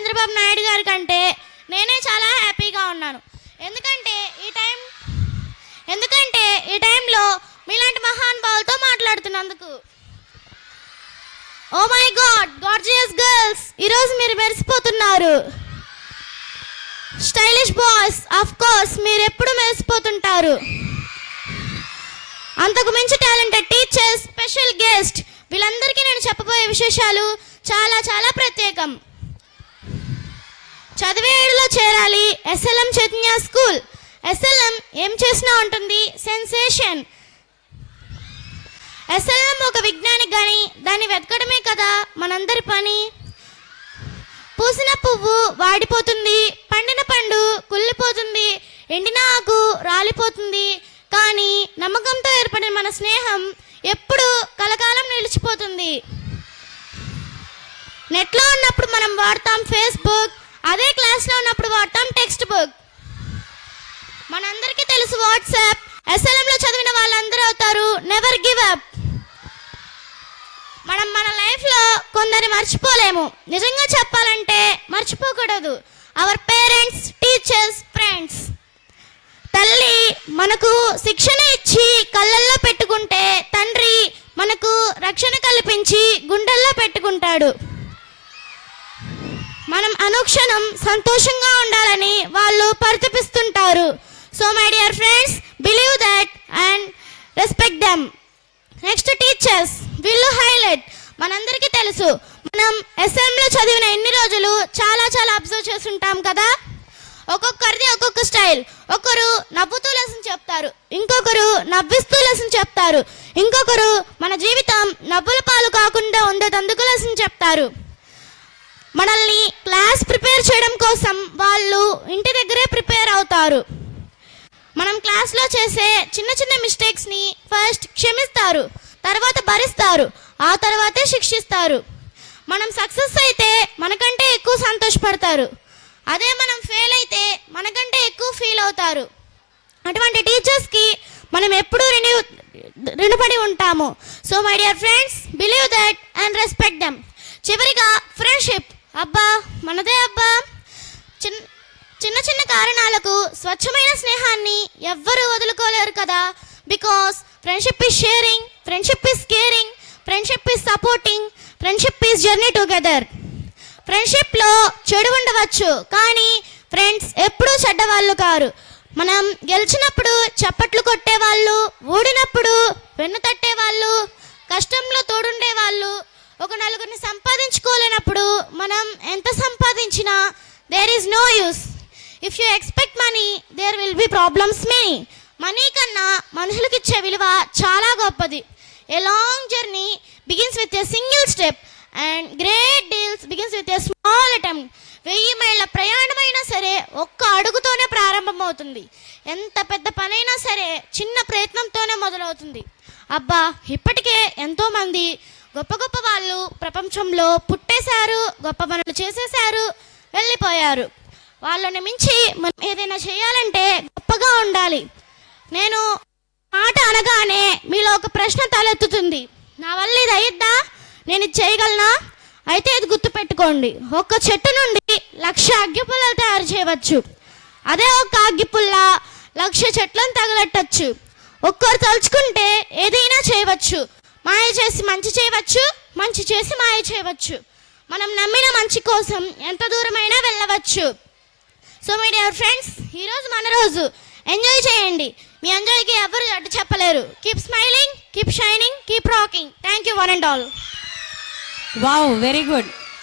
చంద్రబాబు నాయుడు గారి కంటే నేనే చాలా హ్యాపీగా ఉన్నాను. ఎందుకంటే ఈ టైంలో మీలాంటి మహానుభావులతో మాట్లాడుతున్నందుకు. Oh my god, gorgeous girls, ఈరోజు మీరు మెరిసిపోతున్నారు. స్టైలిష్ బాయ్స్, ఆఫ్ కోర్స్ మీరు ఎప్పుడు మెరిసిపోతుంటారు. అంతకు మించి టాలెంటెడ్ టీచర్స్, స్పెషల్ గెస్ట్, వీళ్ళందరికీ నేను చెప్పబోయే విశేషాలు చాలా చాలా ప్రత్యేకం. చదివే ఏడులో చేరాలి, ఎస్ఎల్ఎం చైతన్య స్కూల్. ఎస్ఎల్ఎం ఏం చేసినా ఉంటుంది సెన్సేషన్. ఎస్ఎల్ఎం ఒక విజ్ఞానికి కానీ దాన్ని వెతకడమే కదా మనందరి పని. పూసిన పువ్వు వాడిపోతుంది, పండిన పండు కుళ్ళిపోతుంది, ఎండిన ఆకు రాలిపోతుంది, కానీ నమ్మకంతో ఏర్పడిన మన స్నేహం ఎప్పుడు కలకాలం నిలిచిపోతుంది. నెట్లో ఉన్నప్పుడు మనం వాడతాం ఫేస్బుక్, అదే క్లాస్లో ఉన్నప్పుడు వాడతాం టెక్స్ట్ బుక్. మనందరికీ తెలుసు వాట్సాప్. ఎస్ఎల్ఎంలో చదివిన వాళ్ళందరూ అవుతారు నెవర్ గివ్ అప్. మనం మన లైఫ్లో కొందరిని మర్చిపోలేము. నిజంగా చెప్పాలంటే మర్చిపోకూడదు. Our parents, teachers, friends. తల్లి మనకు శిక్షణ ఇచ్చి కళ్ళల్లో పెట్టుకుంటే తండ్రి మనకు రక్షణ కల్పించి గుండెల్లో పెట్టుకుంటాడు. మనం అనుక్షణం సంతోషంగా ఉండాలని వాళ్ళు పరితపిస్తుంటారు. So my dear friends, believe that and respect them. Next teachers, వీళ్ళు హైలైట్. మనందరికీ తెలుసు, మనం ఎస్ఎంలో చదివిన ఎన్ని రోజులు చాలా చాలా అబ్జర్వ్ చేస్తుంటాం కదా. ఒక్కొక్కరిది ఒక్కొక్క స్టైల్. ఒకరు నవ్వుతూ లెసన్ చెప్తారు, ఇంకొకరు నవ్విస్తూ లెసన్ చెప్తారు, ఇంకొకరు మన జీవితం నవ్వుల పాలు కాకుండా ఉండేందుకు లెసన్ చెప్తారు. మనల్ని క్లాస్ ప్రిపేర్ చేయడం కోసం వాళ్ళు ఇంటి దగ్గరే ప్రిపేర్ అవుతారు. మనం క్లాస్లో చేసే చిన్న చిన్న మిస్టేక్స్ని ఫస్ట్ క్షమిస్తారు, తర్వాత భరిస్తారు, ఆ తర్వాతే శిక్షిస్తారు. మనం సక్సెస్ అయితే మనకంటే ఎక్కువ సంతోషపడతారు, అదే మనం ఫెయిల్ అయితే మనకంటే ఎక్కువ ఫీల్ అవుతారు. అటువంటి టీచర్స్కి మనం ఎప్పుడూ రుణపడి ఉంటాము. So my dear friends, believe that and respect them. చివరిగా ఫ్రెండ్షిప్. అబ్బా మనదే అబ్బా. చిన్న చిన్న కారణాలకు స్వచ్ఛమైన స్నేహాన్ని ఎవ్వరూ వదులుకోలేరు కదా. Because friendship is sharing, friendship is caring, friendship is supporting, friendship is journey together. ఫ్రెండ్షిప్లో చెడు ఉండవచ్చు, కానీ ఫ్రెండ్స్ ఎప్పుడూ చెడ్డవాళ్ళు కారు. మనం గెలిచినప్పుడు చప్పట్లు కొట్టేవాళ్ళు, ఓడినప్పుడు వెన్ను తట్టేవాళ్ళు, కష్టంలో తోడుండేవాళ్ళు. ఒక నలుగురిని సంపాదించుకోలేనప్పుడు మనం ఎంత సంపాదించినా there is no use. If you expect money there will be problems many. Money కన్నా మనుషులకు ఇచ్చే విలువ చాలా గొప్పది. A long journey begins with a single step and great deals begins with a small attempt. 1000 మైళ్ళ ప్రయాణమైనా సరే ఒక్క అడుగుతోనే ప్రారంభమవుతుంది. ఎంత పెద్ద పనైనా సరే చిన్న ప్రయత్నంతోనే మొదలవుతుంది. అబ్బా, ఇప్పటికే ఎంతోమంది గొప్ప గొప్ప వాళ్ళు ప్రపంచంలో పుట్టేశారు, గొప్ప పనులు చేసేశారు, వెళ్ళిపోయారు. వాళ్ళని మించి మనం ఏదైనా చేయాలంటే గొప్పగా ఉండాలి. నేను మాట అనగానే మీలో ఒక ప్రశ్న తలెత్తుతుంది, నా వల్ల ఇది అయ్యిద్దా, నేను ఇది చేయగలనా? అయితే ఇది గుర్తుపెట్టుకోండి, ఒక్క చెట్టు నుండి 1,00,000 అగ్గిపుల్లలు తయారు చేయవచ్చు. అదే ఒక అగ్గిపుల్ల 1,00,000 చెట్లను తగలెట్టచ్చు. ఒక్కరు తలుచుకుంటే ఏదైనా చేయవచ్చు. మాయ చేసి మంచి చేయవచ్చు, మంచి చేసి మాయ చేయవచ్చు. మనం నమ్మిన మంచి కోసం ఎంత దూరమైనా వెళ్ళవచ్చు. సో మై డియర్ ఫ్రెండ్స్, ఈరోజు మన రోజు. ఎంజాయ్ చేయండి. మీ ఎంజాయ్కి ఎవరు అడ్డు చెప్పలేరు. Keep smiling, keep shining, keep rocking. Thank you one and all. Wow, very good.